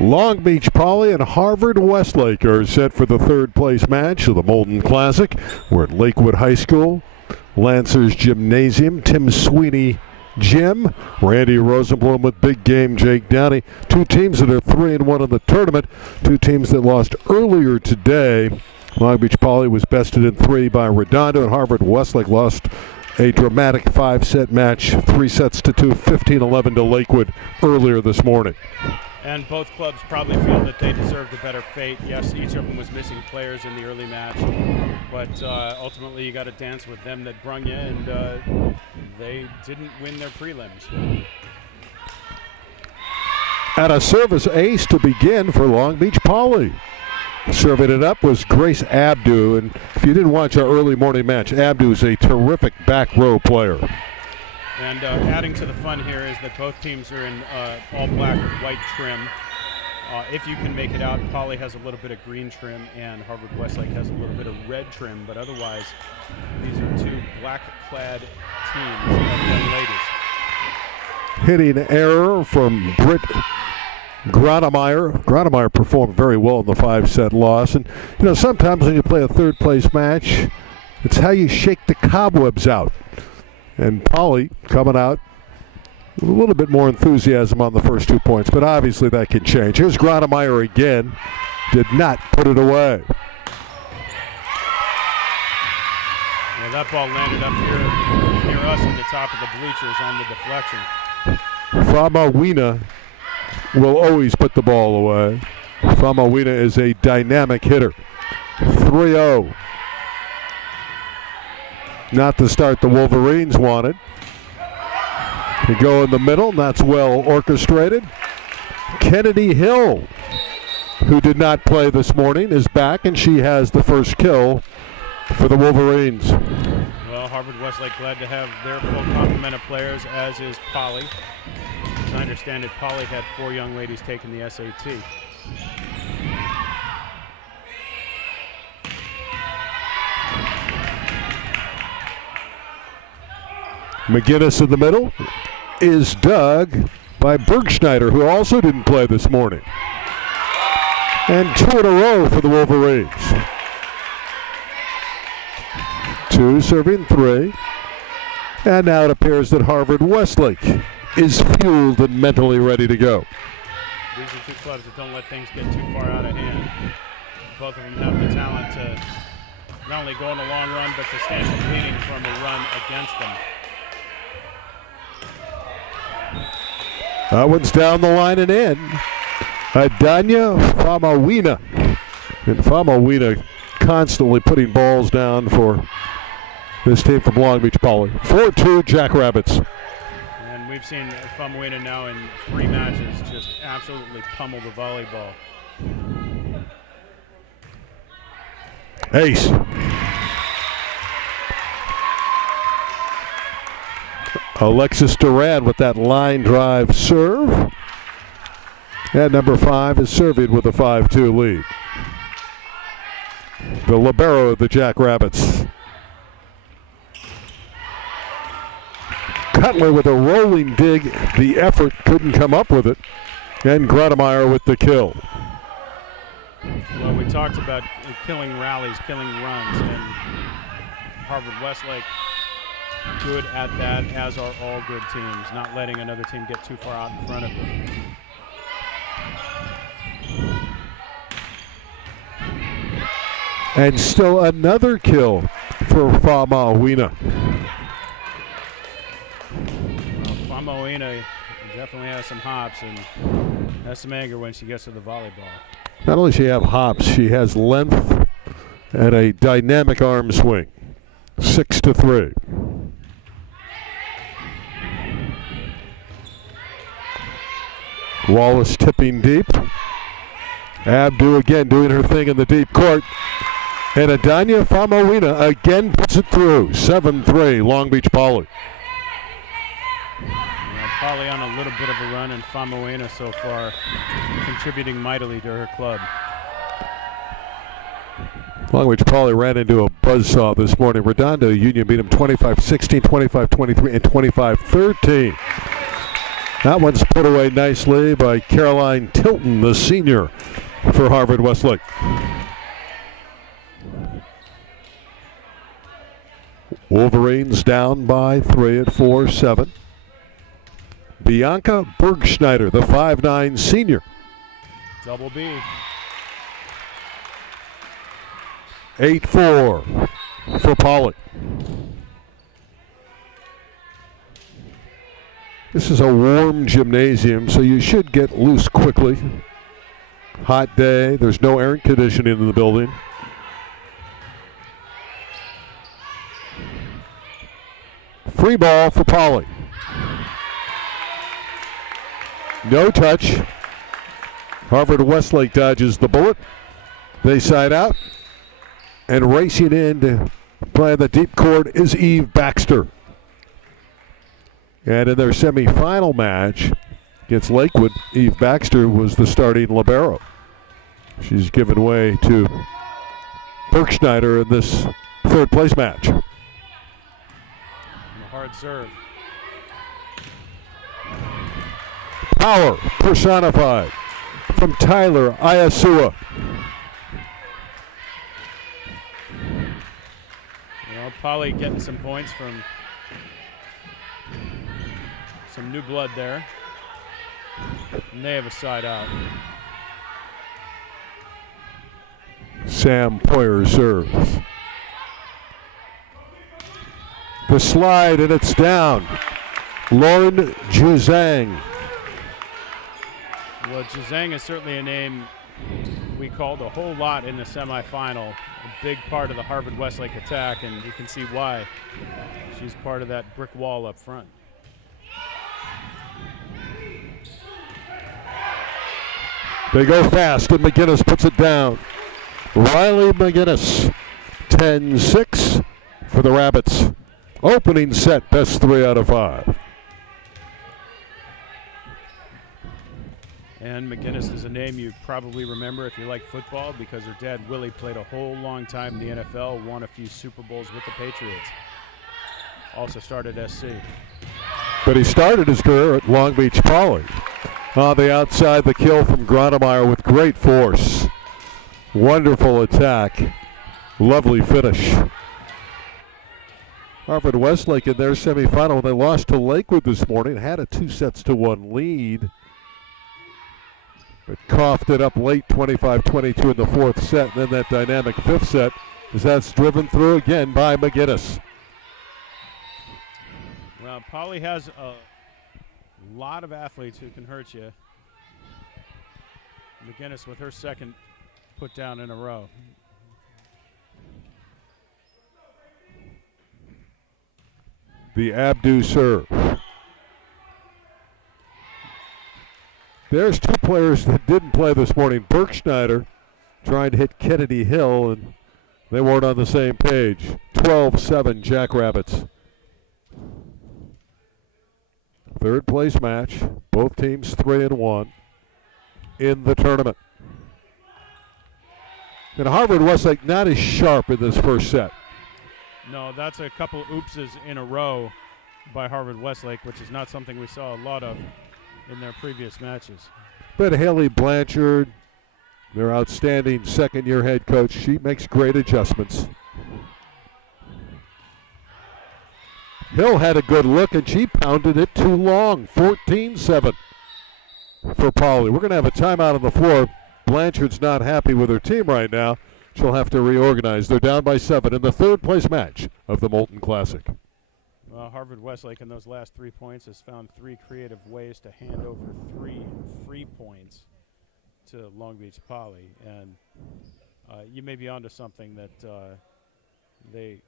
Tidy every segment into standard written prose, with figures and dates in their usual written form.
Long Beach Poly and Harvard-Westlake are set for the third place match of the Molten Classic. We're at Lakewood High School, Lancers Gymnasium. Tim Sweeney Gym, Randy Rosenblum with big game Jake Downey. Two teams that are 3-1 in the tournament. Two teams that lost earlier today. Long Beach Poly was bested in 3 by Redondo, and Harvard-Westlake lost a dramatic 5-set match, 3-2, 15-11 to Lakewood earlier this morning. And both clubs probably feel that they deserved a better fate. Yes, each of them was missing players in the early match, but ultimately you got to dance with them that brung you, and they didn't win their prelims. And a service ace to begin for Long Beach Poly. Serving it up was Grace Abdu, and if you didn't watch our early morning match, Abdu is a terrific back row player. And adding to the fun here is that both teams are in all black with white trim. If you can make it out, Poly has a little bit of green trim and Harvard-Westlake has a little bit of red trim, but otherwise these are two black-clad teams of young ladies. Hitting error from Britt Gronemeyer. Gronemeyer performed very well in the 5-set loss. And, you know, sometimes when you play a third-place match, it's how you shake the cobwebs out. And Poly coming out with a little bit more enthusiasm on the first 2 points, but obviously that can change. Here's Gronemeyer again. Did not put it away. Yeah, that ball landed up here near us at the top of the bleachers on the deflection. Famawina will always put the ball away. Famawina is a dynamic hitter. 3-0. Not the start the Wolverines wanted. They go in the middle, and that's well orchestrated. Kennedy Hill, who did not play this morning, is back, and she has the first kill for the Wolverines. Well, Harvard-Westlake glad to have their full complement of players, as is Poly. As I understand it, Poly had 4 young ladies taking the SAT. McGinnis in the middle is dug by Bergschneider, who also didn't play this morning. And 2 in a row for the Wolverines. 2 serving 3. And now it appears that Harvard-Westlake is fueled and mentally ready to go. These are two clubs that don't let things get too far out of hand. Both of them have the talent to not only go in the long run, but to stand bleeding from a run against them. That one's down the line and in. Adanya Famawina. And Famawina constantly putting balls down for this team from Long Beach Poly. 4-2 Jackrabbits. And we've seen Famawina now in 3 matches just absolutely pummel the volleyball. Ace. Alexis Duran with that line drive serve. And number 5 is serving with a 5-2 lead. The libero of the Jackrabbits. Cutler with a rolling dig. The effort couldn't come up with it. And Gronemeyer with the kill. Well, we talked about killing rallies, killing runs, and Harvard-Westlake good at that, as are all good teams, not letting another team get too far out in front of them. And still another kill for Famawina. Well, Famawina definitely has some hops and has some anger when she gets to the volleyball. Not only does she have hops, she has length and a dynamic arm swing. 6-3. Wallace tipping deep. Abdu again doing her thing in the deep court. And Adanya Famawina again puts it through. 7-3 Long Beach Poly. Poly on a little bit of a run, and Famawina so far contributing mightily to her club. Long Beach Poly ran into a buzzsaw this morning. Redondo Union beat them 25-16, 25-23, and 25-13. That one's put away nicely by Caroline Tilton, the senior for Harvard-Westlake. Wolverines down by 3 at 4-7. Bianca Bergschneider, the 5'9" senior. Double B. 8-4 for Polly. This is a warm gymnasium, so you should get loose quickly. Hot day, there's no air conditioning in the building. Free ball for Polly. No touch. Harvard-Westlake dodges the bullet. They side out. And racing in to play the deep court is Eve Baxter. And in their semifinal match against Lakewood, Eve Baxter was the starting libero. She's given way to Bergschneider in this third place match. A hard serve. Power personified from Tyler Ayasua. Polly getting some points from some new blood there. And they have a side out. Sam Poyer serves. The slide, and it's down. Lauren Juzang. Well, Juzang is certainly a name we called a whole lot in the semifinal. A big part of the Harvard-Westlake attack, and you can see why. She's part of that brick wall up front. They go fast, and McGinnis puts it down. Riley McGinnis, 10-6 for the Rabbits. Opening set, best 3 out of 5. And McGinnis is a name you probably remember if you like football, because her dad, Willie, played a whole long time in the NFL, won a few Super Bowls with the Patriots. Also started SC. But he started his career at Long Beach Poly. On the outside, the kill from Gronemeyer with great force. Wonderful attack. Lovely finish. Harvard-Westlake in their semifinal, when they lost to Lakewood this morning, had a 2-1 lead. But coughed it up late, 25-22 in the fourth set. And then that dynamic fifth set, as that's driven through again by McGinnis. Well, Polly has a lot of athletes who can hurt you. McGinnis with her second put down in a row. The Abdu serve. There's two players that didn't play this morning. Bergschneider trying to hit Kennedy Hill, and they weren't on the same page. 12-7 Jackrabbits. Third place match. Both teams 3-1 in the tournament. And Harvard-Westlake not as sharp in this first set. No, that's a couple oopses in a row by Harvard-Westlake, which is not something we saw a lot of in their previous matches. But Haley Blanchard, their outstanding second-year head coach, she makes great adjustments. Hill had a good look, and she pounded it too long. 14-7 for Polly. We're going to have a timeout on the floor. Blanchard's not happy with her team right now. She'll have to reorganize. They're down by 7 in the third place match of the Molten Classic. Harvard-Westlake in those last 3 points has found 3 creative ways to hand over 3 free points to Long Beach Poly. And you may be onto something that they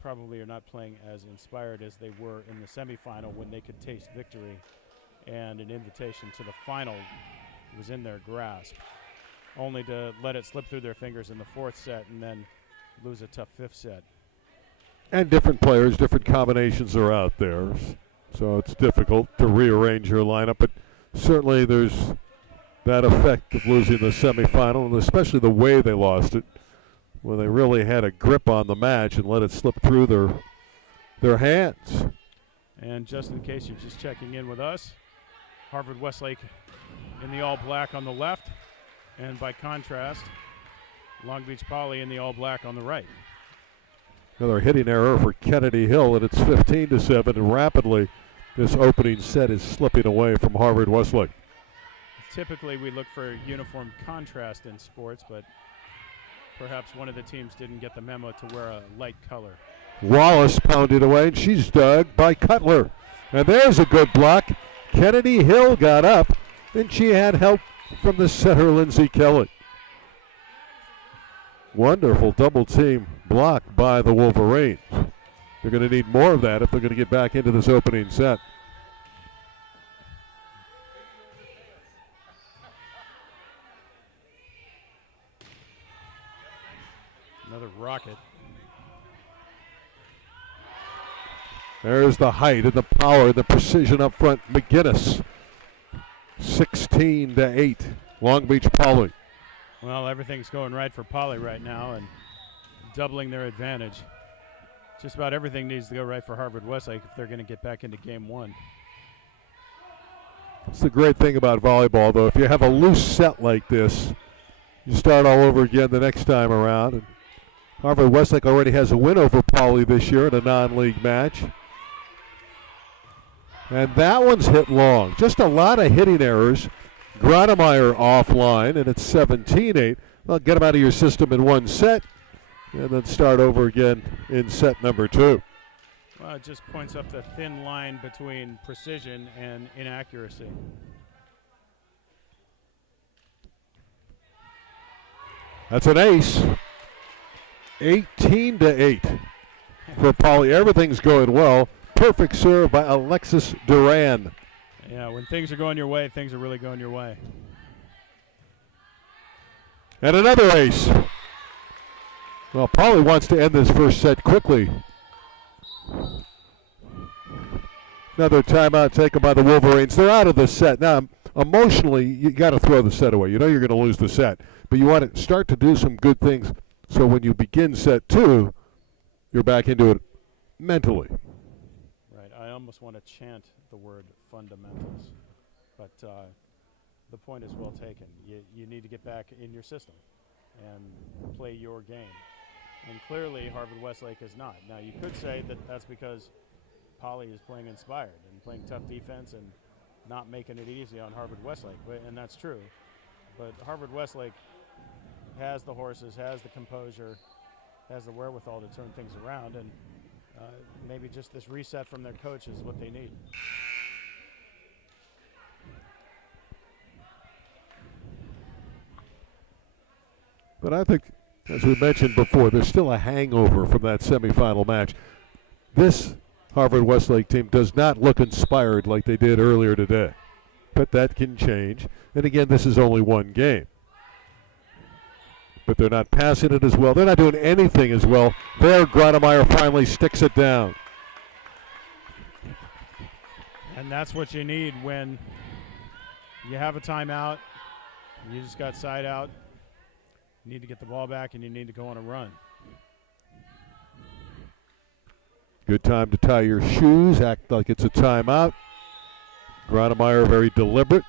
probably are not playing as inspired as they were in the semifinal when they could taste victory, and an invitation to the final was in their grasp, only to let it slip through their fingers in the fourth set and then lose a tough fifth set. And different players, different combinations are out there, so it's difficult to rearrange your lineup, but certainly there's that effect of losing the semifinal, and especially the way they lost it, when they really had a grip on the match and let it slip through their hands. And just in case you're just checking in with us, Harvard-Westlake in the all-black on the left, and by contrast, Long Beach Poly in the all-black on the right. Another hitting error for Kennedy Hill, and it's 15-7, and rapidly this opening set is slipping away from Harvard-Westlake. Typically we look for uniform contrast in sports, but perhaps one of the teams didn't get the memo to wear a light color. Wallace pounded away, and she's dug by Cutler. And there's a good block. Kennedy Hill got up, and she had help from the setter, Lindsay Kelly. Wonderful double team block by the Wolverines. They're going to need more of that if they're going to get back into this opening set. Another rocket. There's the height and the power and the precision up front. McGinnis, 16-8, Long Beach Poly. Well, everything's going right for Poly right now and doubling their advantage. Just about everything needs to go right for Harvard-Westlake if they're going to get back into game one. That's the great thing about volleyball, though. If you have a loose set like this, you start all over again the next time around. And Harvard-Westlake already has a win over Poly this year in a non-league match. And that one's hit long. Just a lot of hitting errors. Gronemeyer offline, and it's 17-8. Well, get them out of your system in one set, and then start over again in set number two. Well, it just points up the thin line between precision and inaccuracy. That's an ace. 18-8 for Poly. Everything's going well. Perfect serve by Alexis Duran. Yeah, when things are going your way, things are really going your way. And another ace. Well, Poly wants to end this first set quickly. Another timeout taken by the Wolverines. They're out of the set. Now, emotionally, you got to throw the set away. You know you're going to lose the set. But you want to start to do some good things so when you begin set two, you're back into it mentally. Right. I almost want to chant the word fundamentals. But the point is well taken. You need to get back in your system and play your game. And clearly, Harvard-Westlake is not. Now, you could say that that's because Poly is playing inspired and playing tough defense and not making it easy on Harvard-Westlake, and that's true. But Harvard-Westlake has the horses, has the composure, has the wherewithal to turn things around, and maybe just this reset from their coach is what they need. But I think, as we mentioned before, there's still a hangover from that semifinal match. This Harvard-Westlake team does not look inspired like they did earlier today. But that can change. And again, this is only one game. But they're not passing it as well. They're not doing anything as well. There, Gronemeyer finally sticks it down. And that's what you need when you have a timeout. You just got side out. You need to get the ball back, and you need to go on a run. Good time to tie your shoes, act like it's a timeout. Gronemeyer very deliberate.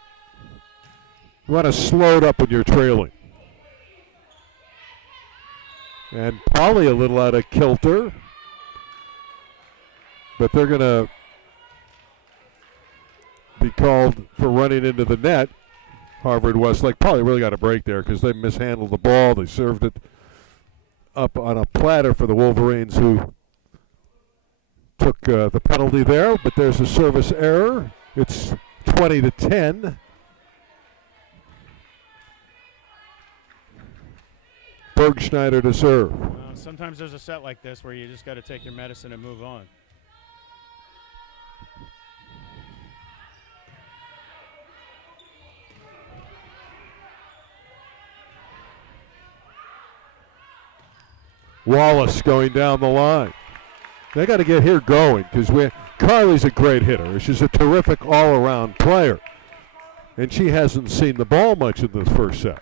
You want to slow it up when you're trailing. And Poly a little out of kilter. But they're going to be called for running into the net. Harvard-Westlake probably really got a break there because they mishandled the ball. They served it up on a platter for the Wolverines, who took the penalty there. But there's a service error. It's 20-10. Bergschneider to serve. Sometimes there's a set like this where you just got to take your medicine and move on. Wallace going down the line. They got to get here going because Carly's a great hitter. She's a terrific all-around player. And she hasn't seen the ball much in this first set.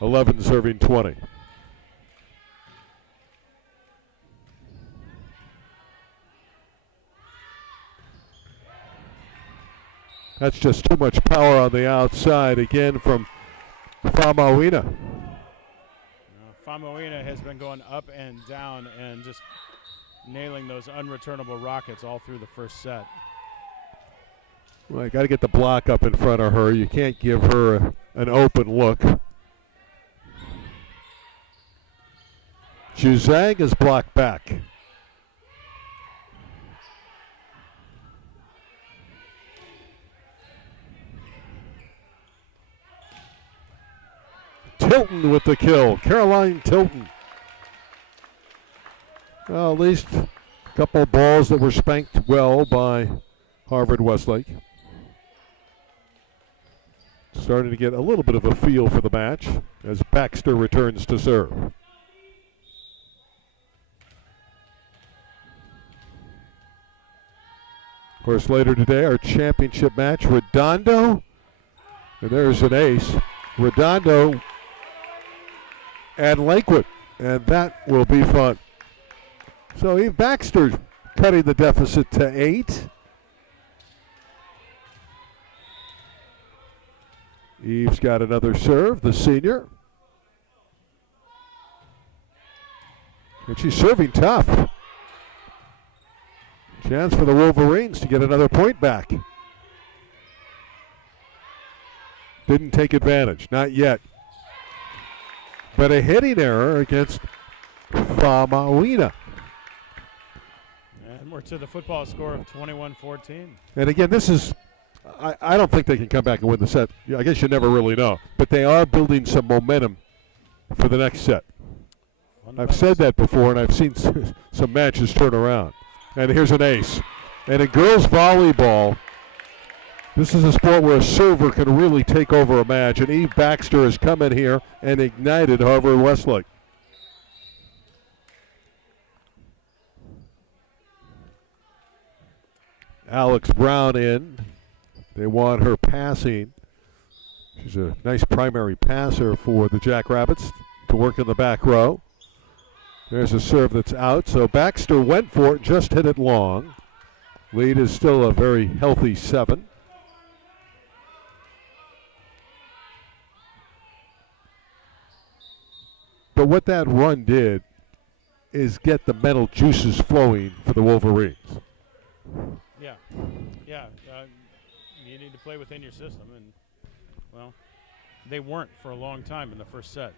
11 serving 20. That's just too much power on the outside again from Famuina. Famuina has been going up and down and just nailing those unreturnable rockets all through the first set. Well, you got to get the block up in front of her. You can't give her an open look. Juzang is blocked back. Tilton with the kill. Caroline Tilton. Well, at least a couple of balls that were spanked well by Harvard-Westlake. Starting to get a little bit of a feel for the match as Baxter returns to serve. Of course, later today, our championship match, Redondo. And there's an ace. Redondo and Lakewood. And that will be fun. So Eve Baxter cutting the deficit to 8. Eve's got another serve, the senior. And she's serving tough. Chance for the Wolverines to get another point back. Didn't take advantage, not yet. But a hitting error against Famuina. And we're to the football score of 21-14. And again, this is, I don't think they can come back and win the set. I guess you never really know. But they are building some momentum for the next set. I've said that before, and I've seen some matches turn around. And here's an ace. And in girls volleyball, this is a sport where a server can really take over a match. And Eve Baxter has come in here and ignited Harvard-Westlake. Alex Brown in. They want her passing. She's a nice primary passer for the Jackrabbits to work in the back row. There's a serve that's out, so Baxter went for it, just hit it long. Lead is still a very healthy 7. But what that run did is get the mental juices flowing for the Wolverines. Yeah. You need to play within your system, and, well, they weren't for a long time in the first set.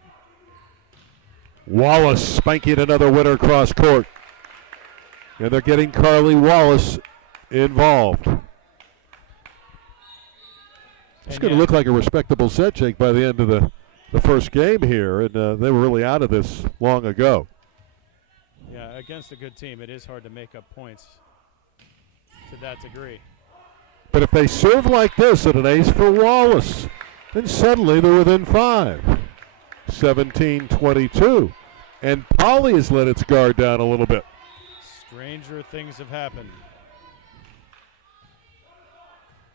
Wallace spanking another winner cross court. And they're getting Carly Wallace involved. It's going to look like a respectable set, Jake, by the end of the first game here. And they were really out of this long ago. Yeah, against a good team, it is hard to make up points to that degree. But if they serve like this at an ace for Wallace, then suddenly they're within 5. 17-22. And Poly has let its guard down a little bit. Stranger things have happened.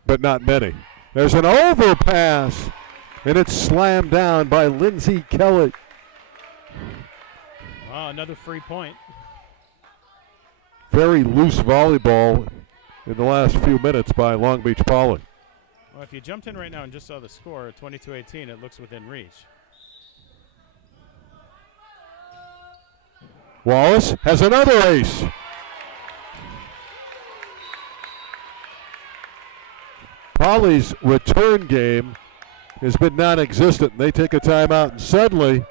But not many. There's an overpass, and it's slammed down by Lindsay Kelly. Wow, another free point. Very loose volleyball in the last few minutes by Long Beach Poly. Well, if you jumped in right now and just saw the score, 22-18, it looks within reach. Wallace has another ace. Poly's return game has been non-existent. They take a timeout, and suddenly,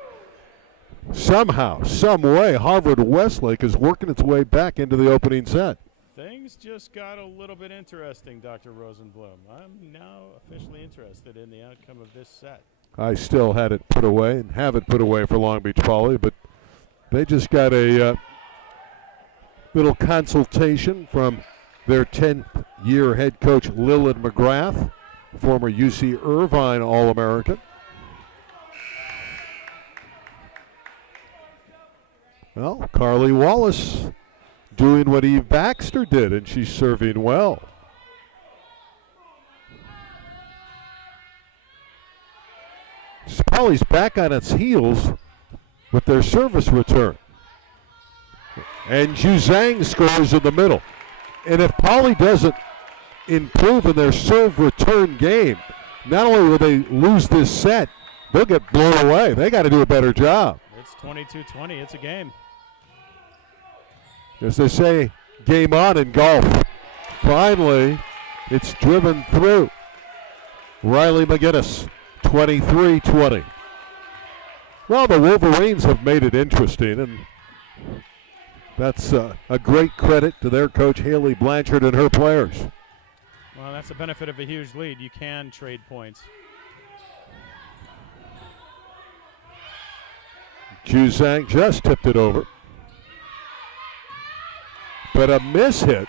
somehow, some way, Harvard-Westlake is working its way back into the opening set. Things just got a little bit interesting, Dr. Rosenblum. I'm now officially interested in the outcome of this set. I still had it put away and have it put away for Long Beach Poly, but they just got a little consultation from their 10th-year head coach, Lillian McGrath, former UC Irvine All-American. Well, Carly Wallace doing what Eve Baxter did, and she's serving well. Poly's back on its heels with their service return. And Zhang scores in the middle. And if Poly doesn't improve in their serve return game, not only will they lose this set, they'll get blown away. They got to do a better job. It's 22-20. It's a game. As they say, game on in golf. Finally, it's driven through. Riley McGinnis, 23-20. Well, the Wolverines have made it interesting, and that's a great credit to their coach, Haley Blanchard, and her players. Well, that's the benefit of a huge lead. You can trade points. Juzang just tipped it over. But a miss hit.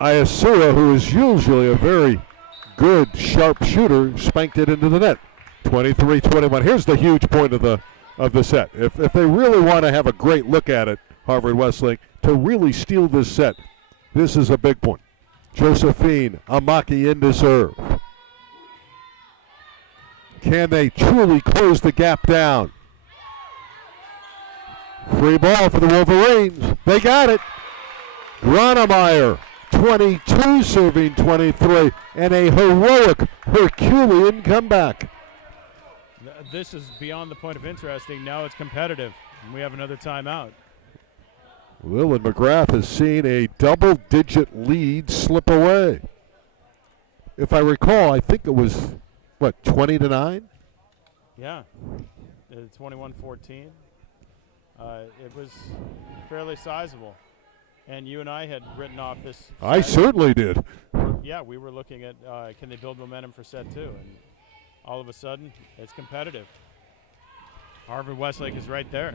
Iasua, who is usually a very good, sharp shooter, spanked it into the net. 23-21. Here's the huge point of the set. If they really want to have a great look at it, Harvard-Westlake, to really steal this set, this is a big point. Josephine Amaki into serve. Can they truly close the gap down? Free ball for the Wolverines. They got it. Gronemeyer, 22, serving 23, and a heroic Herculean comeback. This is beyond the point of interesting. Now it's competitive. And we have another timeout. Lillian McGrath has seen a double-digit lead slip away. If I recall, I think it was, 20-9? Yeah, 21-14. It was fairly sizable. And you and I had written off this. I certainly did. Yeah, we were looking at can they build momentum for set 2, and all of a sudden it's competitive. Harvard-Westlake is right there.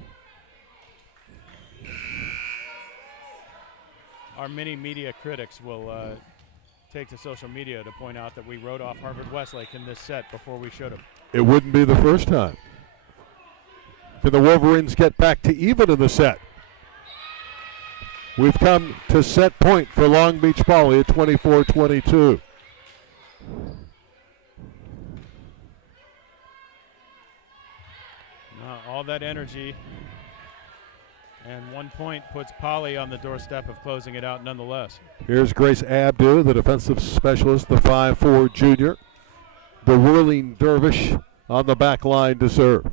Our many media critics will take to social media to point out that we wrote off Harvard-Westlake in this set before we should have. It wouldn't be the first time. Can the Wolverines get back to even in the set? We've come to set point for Long Beach Poly at 24-22. All that energy and 1 point puts Poly on the doorstep of closing it out nonetheless. Here's Grace Abdu, the defensive specialist, the 5'4 junior. The whirling dervish on the back line to serve.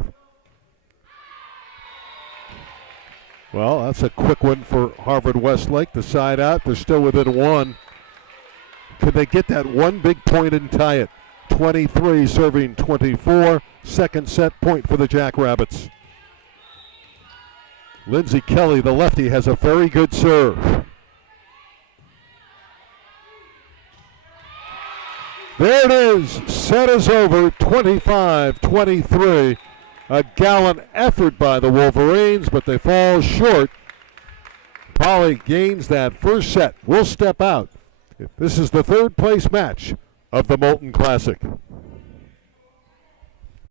Well, that's a quick one for Harvard-Westlake. The side out, they're still within one. Could they get that one big point and tie it? 23 serving 24. Second set point for the Jackrabbits. Lindsay Kelly, the lefty, has a very good serve. There it is. Set is over. 25-23. A gallant effort by the Wolverines, but they fall short. Poly gains that first set. We'll step out. This is the third place match of the Molten Classic.